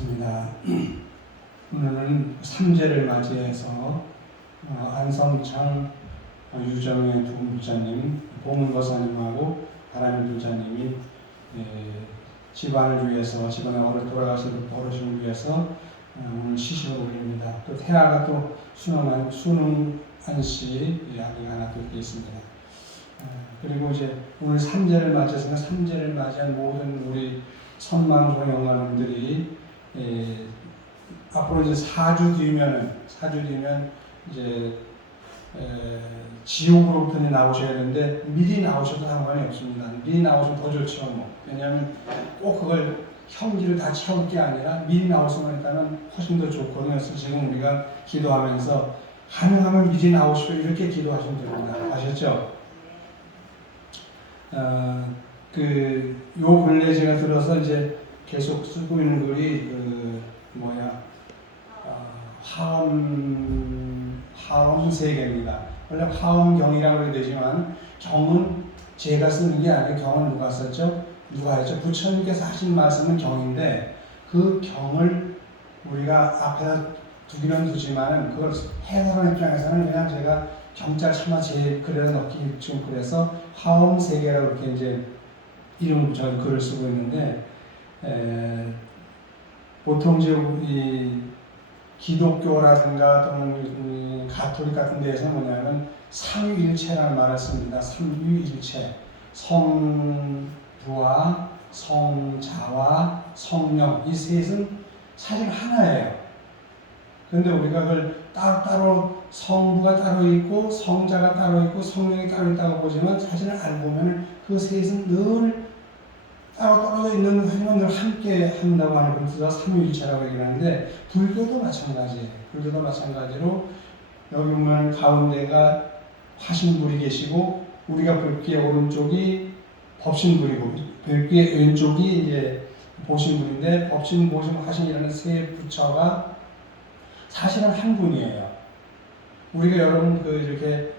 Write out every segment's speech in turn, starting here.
반갑습니다. 오늘은 삼재를 맞이해서 안성창 유정의 두 부자님, 보문거사님하고 바람의 부자님이 집안을 위해서, 집안에 돌아가신 어르신을 위해서 오늘 시식을 올립니다. 또 태아가 또 순응한 씨 아기가 하나 또 있습니다. 그리고 이제 오늘 삼재를 맞이해서 삼재를 맞이한 모든 우리 선망조 영감님들이 앞으로 이제 4주 뒤면 이제 지옥으로부터 나오셔야 되는데 미리 나오셔도 상관이 없습니다. 미리 나오시면 더 좋죠. 왜냐하면 꼭 그걸 형기를 다 채울 게 아니라 미리 나오시면 일단은 훨씬 더 좋거든요. 그래서 지금 우리가 기도하면서 가능하면 미리 나오시고 이렇게 기도하시면 됩니다. 아셨죠? 요 근래 제가 들어서 이제 계속 쓰고 있는 글이 화엄 세계입니다. 원래 화엄경이라고 해야 되지만 경은 제가 쓰는 게 아니고 경은 누가 썼죠? 누가 했죠? 부처님께서 하신 말씀은 경인데 그 경을 우리가 앞에다 두기는 두지만은 그걸 해석하는 입장에서는 그냥 제가 경자 차마 제 글에다 넣기 좀 그래서 화엄 세계라고 이렇게 이제 이름 저 글을 쓰고 있는데 보통 이제 이 기독교라든가 또는 가톨릭 같은 데에서 뭐냐면 삼위일체라는 말을 씁니다. 삼위일체, 성부와 성자와 성령 이 셋은 사실 하나예요. 그런데 우리가 그걸 따로 성부가 따로 있고 성자가 따로 있고 성령이 따로 있다고 보지만 사실은 알고 보면 그 셋은 늘 따로 떨어져 있는 하지만 늘 함께 한다고 하는 것을 삼위일체라고 얘기하는데 불교도 마찬가지예요. 불교도 마찬가지로 여기 보면 가운데가 화신불이 계시고 우리가 벽기의 오른쪽이 법신불이고 벽기의 왼쪽이 이제 보신불인데 법신, 보신, 화신이라는 세 부처가 사실은 한 분이에요. 우리가 여러분 이렇게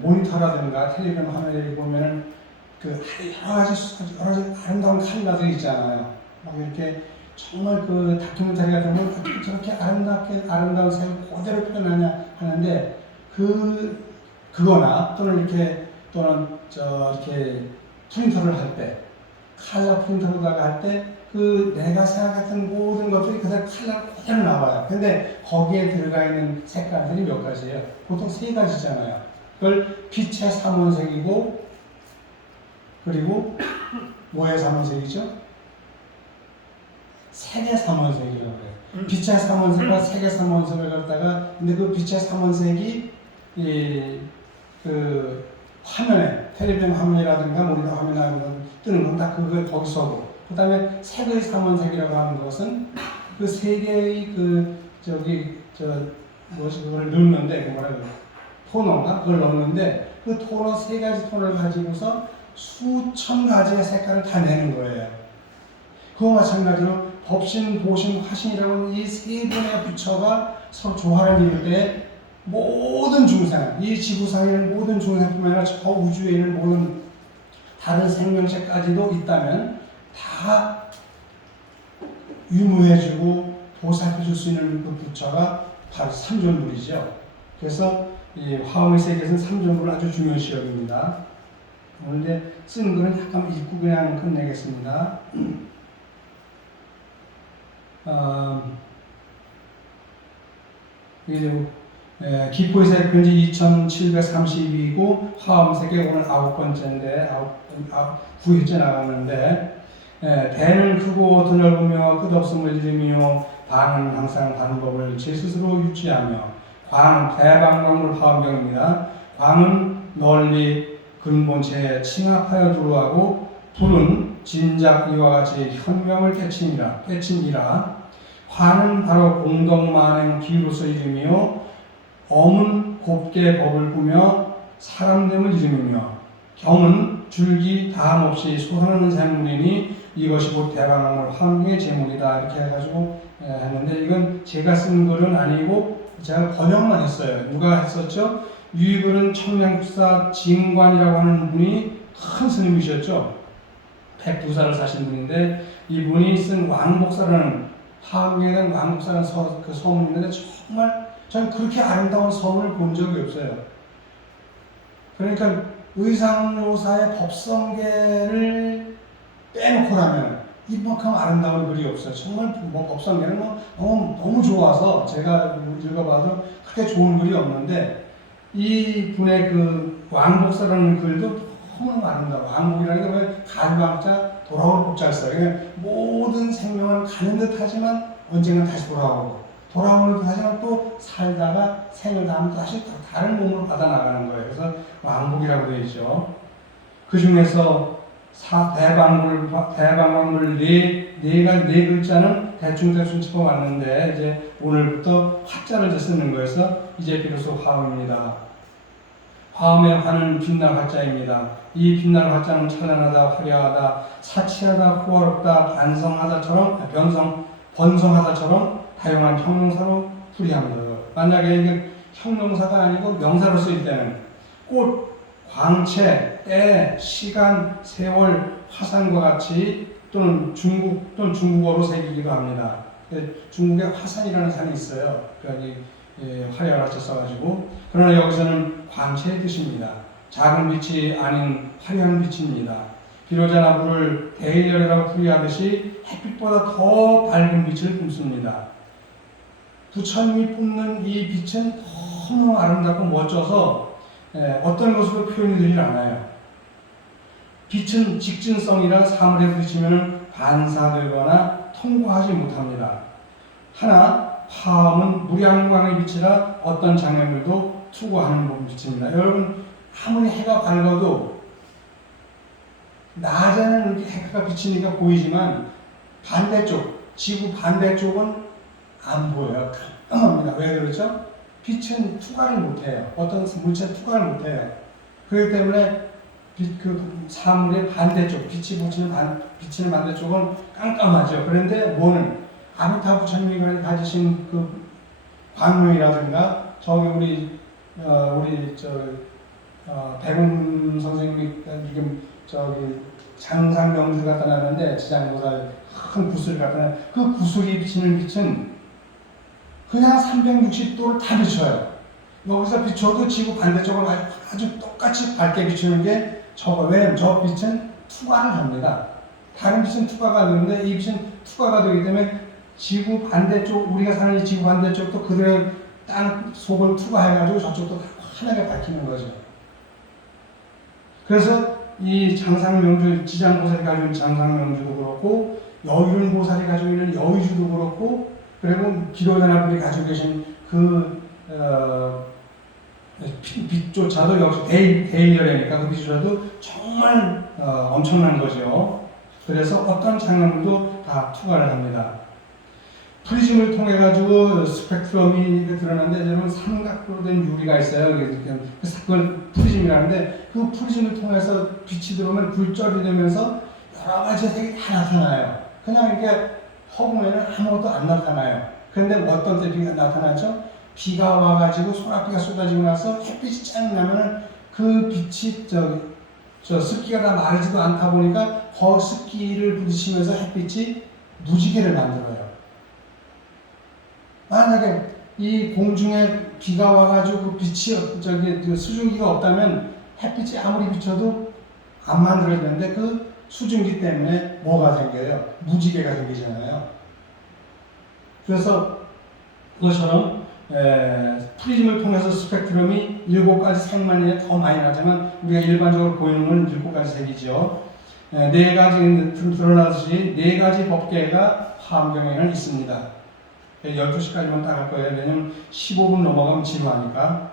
모니터라든가 텔레비전 화면에 보면은 여러 가지 아름다운 칼라들이 있잖아요. 막 이렇게 정말 다큐멘터리 같은 건 어떻게 저렇게 아름다운 색을 그대로 표현하냐 하는데 그거나 또는 이렇게 프린터를 할 때 칼라 프린터로다가 할 때 내가 생각했던 모든 것들이 그대로 칼라로 그대로 나와요. 근데 거기에 들어가 있는 색깔들이 몇 가지예요? 보통 세 가지잖아요. 그걸 빛의 삼원색이고 그리고 뭐의 삼원색이죠? 색의 삼원색이라고 그래요. 빛의 삼원색과 색의 삼원색을 갖다가 근데 그 빛의 삼원색이 화면에 텔레비전 화면이라든가 모니터 화면에 뜨는 건 다 그걸 거기서고 그 다음에 색의 삼원색이라고 하는 것은 그 세 개의 그걸 넣는데 토너인가? 그걸 넣는데 그 토너 세 가지 톤을 가지고서 수천 가지의 색깔을 다 내는 거예요. 그와 마찬가지로 법신, 보신, 화신이라는 이 세 분의 부처가 서로 조화를 이룰 때 모든 중생, 이 지구상에 있는 모든 중생뿐만 아니라 저 우주에 있는 모든 다른 생명체까지도 있다면 다 유무해주고 보살펴줄 수 있는 그 부처가 바로 삼존불이죠. 그래서 이 화엄의 세계에서는 삼존불을 아주 중요시 여깁니다. 오늘 쓴 글은 약간 읽고 그냥 끝내겠습니다. 기포의색 편지 2732이고 화엄세계 오늘 9번째인데 9회째 나가는데 대는 크고 드넓으며 끝없음을 이루며 방은 항상 방법을 제 스스로 유지하며 광 대방광물 화엄경입니다. 광은 널리 근본체에 침합하여 들어가고 불은 진작 이와 같이 현명을 깨친이라 화는 바로 공덕만행 비로소 이름이요 엄은 곱게 법을 꾸며 사람됨을 이름이며 경은 줄기 다함 없이 솟아나는 생물이니 이것이 곧 대방광물 화엄경의 제목이다 이렇게 해가지고 했는데 이건 제가 쓴 글은 아니고 제가 번역만 했어요. 누가 했었죠? 유이글은 청량국사 진관이라고 하는 분이 큰 스님이셨죠. 102살을 사신 분인데 이분이 쓴 왕복사라는 화엄경에 대한 왕복사라는 그 서문이 있는데 정말 저는 그렇게 아름다운 서문을 본 적이 없어요. 그러니까 의상요사의 법성계를 빼놓고라면 이만큼 아름다운 글이 없어요. 정말 뭐 법성계는 너무 좋아서 제가 읽어봐도 그렇게 좋은 글이 없는데 이 분의 그 왕복사라는 글도 너무 아름다워. 왕복이라는 게 왜 가을왕자 돌아올 복자였어요. 그러니까 모든 생명은 가는 듯하지만 언젠가 다시 돌아오고 돌아오는 듯하지만 또 살다가 생을 다하면 다시 다른 몸으로 받아나가는 거예요. 그래서 왕복이라고 되어 있죠. 그 중에서 대방문물 네 글자는 대충 짚어왔는데 이제 오늘부터 화자를 쓰는 거여서 이제 비로소 화음입니다. 화음의 화는 빛날 화자입니다. 이 빛날 화자는 찬란하다, 화려하다, 사치하다, 호화롭다, 번성하다처럼 다양한 형용사로 풀이합니다. 만약에 이게 형용사가 아니고 명사로 쓰일 때는 꽃, 광채, 때, 시간, 세월, 화산과 같이 또는 중국어로 새기기도 합니다. 중국에 화산이라는 산이 있어요. 그러니까 화려한 화자 써가지고. 그러나 여기서는 광채의 뜻입니다. 작은 빛이 아닌 화려한 빛입니다. 비로자 나무를 대일열이라고 풀이하듯이 햇빛보다 더 밝은 빛을 뿜습니다. 부처님이 뿜는 이 빛은 너무 아름답고 멋져서 어떤 것으로 표현이 되질 않아요. 빛은 직진성이라 사물에 부딪히면 반사되거나 통과하지 못합니다. 하나 화음은 무량광의 빛이라 어떤 장애물도 투과하는 빛입니다. 여러분 아무리 해가 밝아도 낮에는 이렇게 해가 비치니까 보이지만 반대쪽, 지구 반대쪽은 안 보여요. 깜깜합니다. 왜 그렇죠? 빛은 투과를 못해요. 어떤 물체는 투과를 못해요. 그렇기 때문에 그 사물의 반대쪽, 빛이 비치는 반대쪽은 깜깜하죠. 그런데 뭐는 아미타 부처님이 가지신 그 광명이라든가 저기 우리 백운 선생님이 지금 저기 장상명주 갖다 놨는데 지장보살 큰 구슬 갖다 놨 그 구슬이 비치는 빛은 그냥 360도를 다 비춰요. 여기서 비춰도 지구 반대쪽을 아주 똑같이 밝게 비추는 게 왜냐면 저 빛은 투과를 합니다. 다른 빛은 투과가 안 되는데 이 빛은 투과가 되기 때문에 지구 반대쪽, 우리가 사는 이 지구 반대쪽도 그들의 땅 속을 투과해가지고 저쪽도 다 환하게 밝히는 거죠. 그래서 이 장상명주, 지장보살이 가지고 있는 장상명주도 그렇고 여유른보살이 가지고 있는 여유주도 그렇고 그리고 기도대나분이 가지고 계신 그 빛조차도 역시 대일열이니까 그 빛조차도 정말 엄청난 거죠. 그래서 어떤 장면도 다 투과를 합니다. 프리즘을 통해 가지고 스펙트럼이 드러나는데 여러분 삼각으로 된 유리가 있어요. 그걸 프리즘이라는데 그 프리즘을 통해서 빛이 들어오면 굴절이 되면서 여러 가지 색이 다 나타나요. 그냥 이렇게 허공에는 아무것도 안 나타나요. 그런데 어떤 때 비가 나타나죠? 비가 와가지고 소낙비가 쏟아지고 나서 햇빛이 쫙 나면은 그 빛이 저 습기가 다 마르지도 않다 보니까 그 습기를 부딪히면서 햇빛이 무지개를 만들어요. 만약에 이 공중에 비가 와가지고 그 빛이 수증기가 없다면 햇빛이 아무리 비춰도 안 만들어지는데 그 수증기 때문에 뭐가 생겨요? 무지개가 생기잖아요. 그래서 그것처럼 프리즘을 통해서 스펙트럼이 7가지 색만이 더 많이 나지만 우리가 일반적으로 보이는 건 7가지 색이죠. 4가지 드러나듯이 4가지 법계가 화엄경에는 있습니다. 12시까지만 딱 할 거예요. 왜냐면 15분 넘어가면 지루하니까.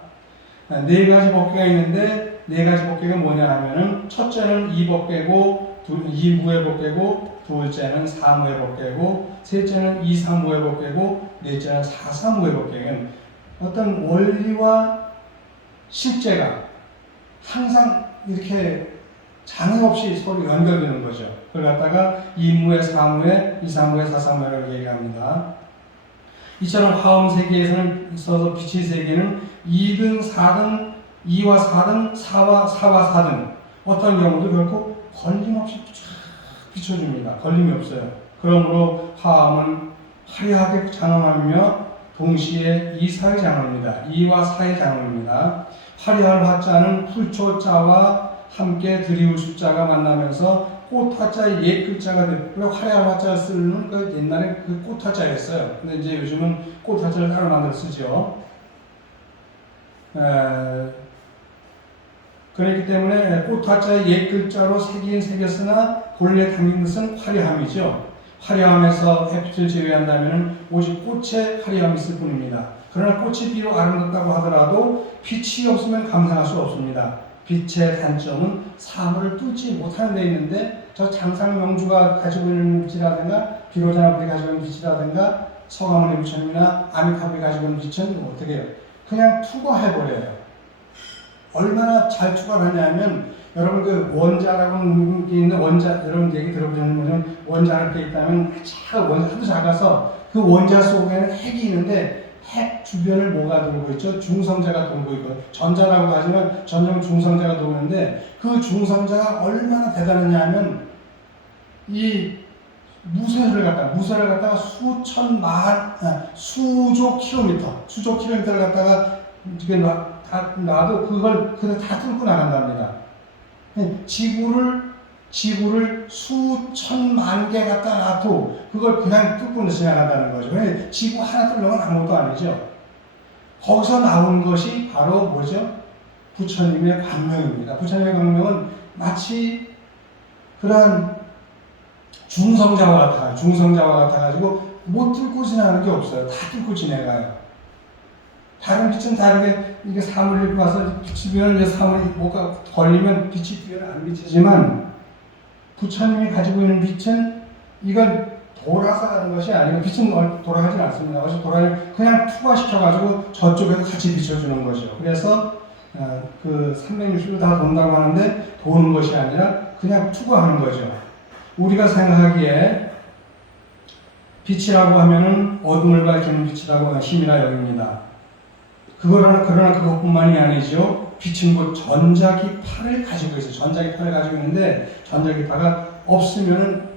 4가지 법계가 있는데 4가지 법계가 뭐냐 하면은 첫째는 이법계고 이무의 법계고 둘째는 사무의 법계고 셋째는 이사무의 법계고 넷째는 사사무의 법계는 어떤 원리와 실제가 항상 이렇게 장애 없이 서로 연결되는 거죠. 그걸 갖다가 이무의 사무의 이사무의 사사무라고 얘기합니다. 이처럼 화엄 세계에서는 있어서 빛의 세계는 2등, 4등, 2와 4등, 4와 4등 어떤 경우도 결코 걸림없이 쫙 비춰줍니다. 걸림이 없어요. 그러므로 화엄은 화려하게 장엄하며 동시에 이사의 장엄입니다. 이와 사의 장엄입니다. 화려할 화자는 풀초자와 함께 드리울 숫자가 만나면서 꽃화자의 옛 글자가 되고 화려할 화자를 쓰는 그 옛날에 그 꽃화자였어요. 근데 이제 요즘은 꽃화자를 따로 만들어 쓰죠. 그렇기 때문에 꽃화자의 옛 글자로 새겼으나 본래 담긴 것은 화려함이죠. 화려함에서 햇빛을 제외한다면 오직 꽃의 화려함이 있을 뿐입니다. 그러나 꽃이 비록 아름답다고 하더라도 빛이 없으면 감상할 수 없습니다. 빛의 단점은 사물을 뚫지 못하는 데 있는데 저 장상명주가 가지고 있는 빛이라든가 비로자나불이 가지고 있는 빛이라든가 서가모니 부처님이나 아미타불이 가지고 있는 빛은 어떻게 해요? 그냥 투과해버려요. 얼마나 잘 투과하냐면 여러분 그 원자라고 있는 원자 여러분 얘기 들어보시는 분은 원자를 때 있다면 원자 하도 작아서 그 원자 속에는 핵이 있는데 핵 주변을 뭐가 돌고 있죠? 중성자가 돌고 있고 전자라고 하지만 전자는 중성자가 도는데 그 중성자가 얼마나 대단하냐면 이 무쇠를 갖다가 수조 킬로미터를 갖다가 이게 놔도 그걸 다 뚫고 나간답니다. 지구를 수천만 개 갖다 놔도 그걸 그냥 뚫고 지나간다는 거죠. 지구 하나 뚫는 건 아무것도 아니죠. 거기서 나온 것이 바로 뭐죠? 부처님의 광명입니다. 부처님의 광명은 마치 그런 중성자와 같아가지고 못 뚫고 지나가는 게 없어요. 다 뚫고 지나가요. 다른 빛은 다르게 이게 사물을 입고 와서 비치면 사물이 뭐가 걸리면 빛이 뛰어나 안 비치지만 부처님이 가지고 있는 빛은 이걸 돌아서 가는 것이 아니고 빛은 돌아가지 않습니다. 그냥 투과시켜가지고 저쪽에서 같이 비춰주는 거죠. 그래서 그 360도 다 돈다고 하는데 도는 것이 아니라 그냥 투과하는 거죠. 우리가 생각하기에 빛이라고 하면은 어둠을 밝히는 빛이라고 힘이라 여깁니다. 그러나 그것뿐만이 아니죠. 빛은 곧 전자기파를 가지고 있어요. 전자기파를 가지고 있는데 전자기파가 없으면은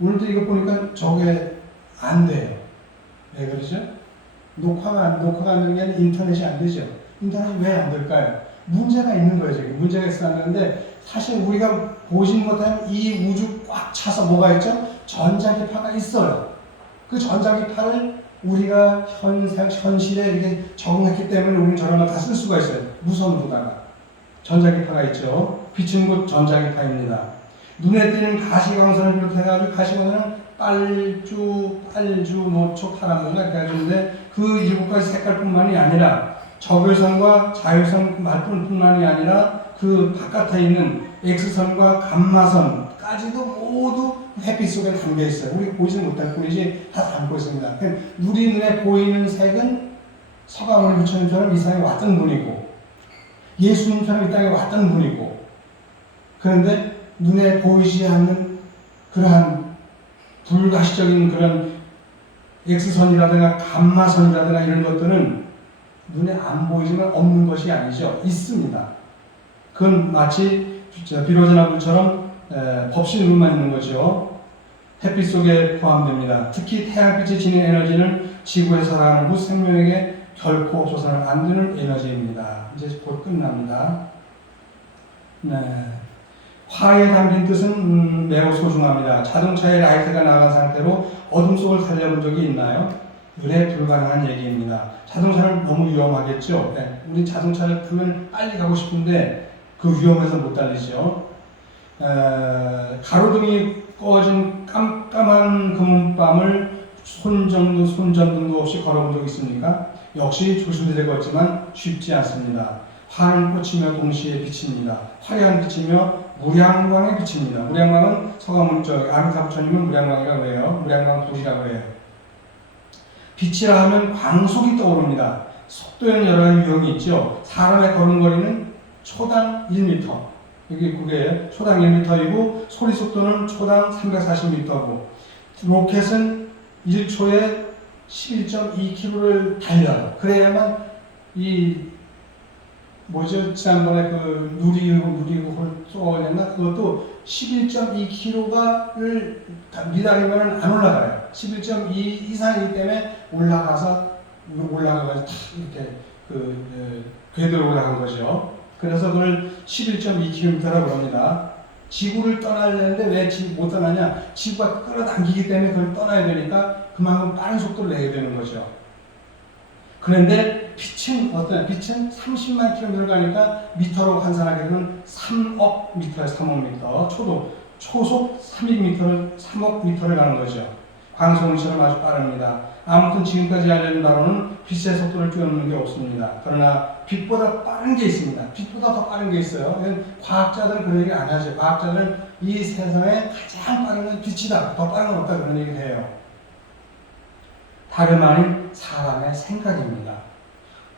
오늘도 이거 보니까 저게 안 돼요. 왜 그러죠? 녹화가 안 되는 게 아니라 인터넷이 안 되죠. 인터넷이 왜 안 될까요? 문제가 있는 거예요. 지금 문제가 있었는데 사실 우리가 보진 못하는 이 우주 꽉 차서 뭐가 있죠? 전자기파가 있어요. 그 전자기파를 우리가 현실에 이렇게 적응했기 때문에 우리는 저런 걸 다 쓸 수가 있어요. 무선으로다가. 전자기파가 있죠. 빛은 곧 전자기파입니다. 눈에 띄는 가시광선을 비롯해가지고 가시광선은 빨주, 노초, 파란 뭔가 이렇게 해주는데 그 7가지 색깔뿐만이 아니라 적외선과 자외선 말뿐만이 아니라 그 바깥에 있는 X선과 감마선까지도 모두 햇빛 속에 담겨 있어요. 우리 보지는 못할 뿐이지 다 담고 있습니다. 우리 눈에 보이는 색은 서가모니 부처님처럼 이 땅에 왔던 분이고 예수님처럼 이 땅에 왔던 분이고 그런데 눈에 보이지 않는 그러한 불가시적인 그런 X선이라든가 감마선이라든가 이런 것들은 눈에 안 보이지만 없는 것이 아니죠. 있습니다. 그건 마치 비로자나불처럼 법신으로만 있는 거죠. 햇빛 속에 포함됩니다. 특히 태양빛이 지닌 에너지는 지구에서 살아가는 무생명에게 결코 없어서는 안 되는 에너지입니다. 이제 곧 끝납니다. 네. 화에 담긴 뜻은 매우 소중합니다. 자동차에 라이트가 나간 상태로 어둠 속을 달려본 적이 있나요? 의뢰 불가능한 얘기입니다. 자동차는 너무 위험하겠죠? 네. 우리 자동차를 타면 빨리 가고 싶은데 그 위험해서 못 달리죠. 가로등이 꺼진 깜깜한 금은밤을 손전등도 없이 걸어본 적 있습니까? 역시 조심스레 걷지만 쉽지 않습니다. 화는 꽃이며 동시에 빛입니다. 화려한 빛이며 무량광의 빛입니다. 무량광은 서가모니 아미타 부처님은 무량광이라고 그래요. 무량광 불이라고 그래요. 빛이라 하면 광속이 떠오릅니다. 속도에는 여러 가지 유형이 있죠. 사람의 걸음걸이는 초당 1m. 여기 그게 초당 1m이고 소리 속도는 초당 340m고 로켓은 1초에 11.2km를 달려요. 그래야만 지난번에 그 누리호를 쏘았나? 그것도 11.2kg를 미달이면 안 올라가요. 11.2 이상이기 때문에 올라가가지고 탁 이렇게 궤도로 올라간 거죠. 그래서 그걸 11.2km라고 합니다. 지구를 떠나려는데 왜 못 떠나냐? 지구가 끌어당기기 때문에 그걸 떠나야 되니까 그만큼 빠른 속도를 내야 되는 거죠. 그런데 빛은 30만 킬로미터를 가니까 미터로 환산하게 되면 3억 미터예요. 3억 미터. 초속 3억 미터를 가는 거죠. 광속음처럼 아주 빠릅니다. 아무튼 지금까지 알려진 바로는 빛의 속도를 뛰어넘는 게 없습니다. 그러나 빛보다 빠른 게 있습니다. 빛보다 더 빠른 게 있어요. 과학자들은 그런 얘기 안 하죠. 과학자들은 이 세상에 가장 빠른 건 빛이다. 더 빠른 건 없다. 그런 얘기를 해요. 다름 아닌 사람의 생각입니다.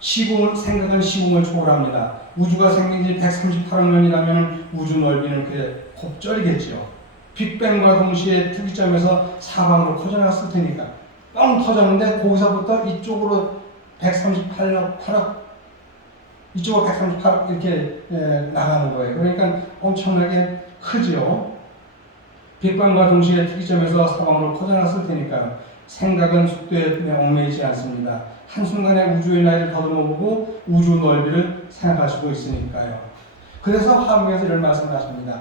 생각은 시공을 초월합니다. 우주가 생긴 지 138억 년이라면 우주 넓이는 그게 곱절이겠죠. 빅뱅과 동시에 특이점에서 사방으로 커져나갔을 테니까 뻥 터졌는데 거기서부터 이쪽으로 138억 이쪽으로 138억 이렇게 나가는 거예요. 그러니까 엄청나게 크죠. 빅뱅과 동시에 특이점에서 사방으로 커져나갔을 테니까 생각은 속도에 얽매이지 않습니다. 한순간에 우주의 나이를 더듬어보고 우주 넓이를 생각할 수도 있으니까요. 그래서 화엄경에서 이런 말씀을 하십니다.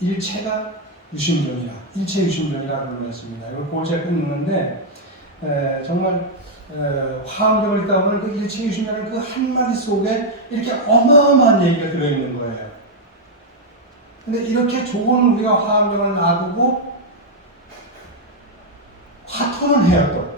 일체가 유심존이라, 일체 유심존이라 불렀습니다. 이걸 골제 끊는데 정말 화엄경을 읽다 보면 그 일체 유심이라는 그 한마디 속에 이렇게 어마어마한 얘기가 들어있는 거예요. 근데 이렇게 좋은 우리가 화엄경을 놔두고 화투는 해요. 또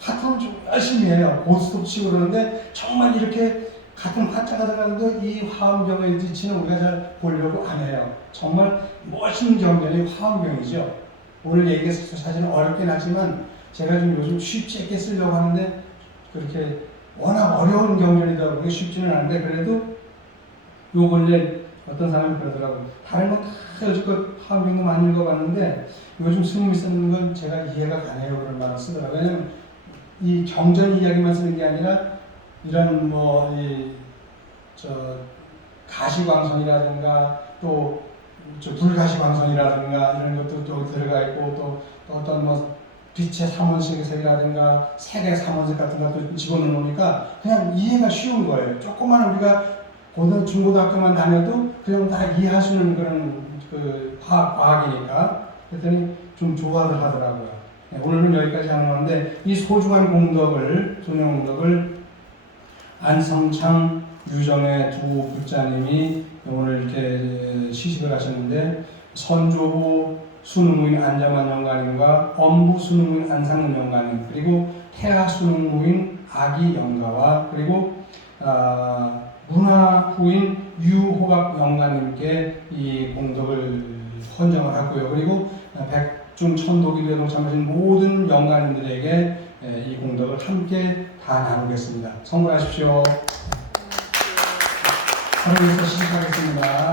화투는 좀 열심히 해요. 고스톱 치고 그러는데 정말 이렇게 같은 화자가 들어가는데 이 화엄경의 지치는 우리가 잘 보려고 안 해요. 정말 멋진 경전이 화엄경이죠. 오늘 얘기해서 사실은 어렵긴 하지만 제가 좀 요즘 쉽게 쓰려고 하는데 그렇게 워낙 어려운 경전이다 보니 쉽지는 않은데 그래도 요 근래 어떤 사람이 그러더라고요. 다른 건 다 여지껏 화엄경도 많이 읽어봤는데 요즘 스님이 쓰는 건 제가 이해가 가네요. 그런 말을 쓰더라고요. 왜냐면 이 경전 이야기만 쓰는 게 아니라 이런 가시광선이라든가 또 불가시광선이라든가 이런 것도 또 들어가 있고 또 어떤 빛의 삼원색이라든가 색의 삼원색 같은 것도 집어넣으니까 그냥 이해가 쉬운 거예요. 조금만 우리가 중고등학교만 다녀도 그냥 다 이해할 수 있는 그런 과학이니까 그랬더니 좀 좋아를 하더라고요. 네, 오늘은 여기까지 하는 건데 이 소중한 공덕을 안성창 유정의 두 불자님이 오늘 이렇게 시식을 하셨는데 선조부 수능무인 안자만 영가님과 엄부 수능무인 안상문 영가님 그리고 태하 수능무인 아기 영가와 그리고 문화후인 유호박 영가님께 이 공덕을 헌정을 하고요. 그리고 백중천도기도에 동참하신 모든 영가님들에게 이 공덕을 함께 다 나누겠습니다. 선물하십시오. 하루에서 시작하겠습니다.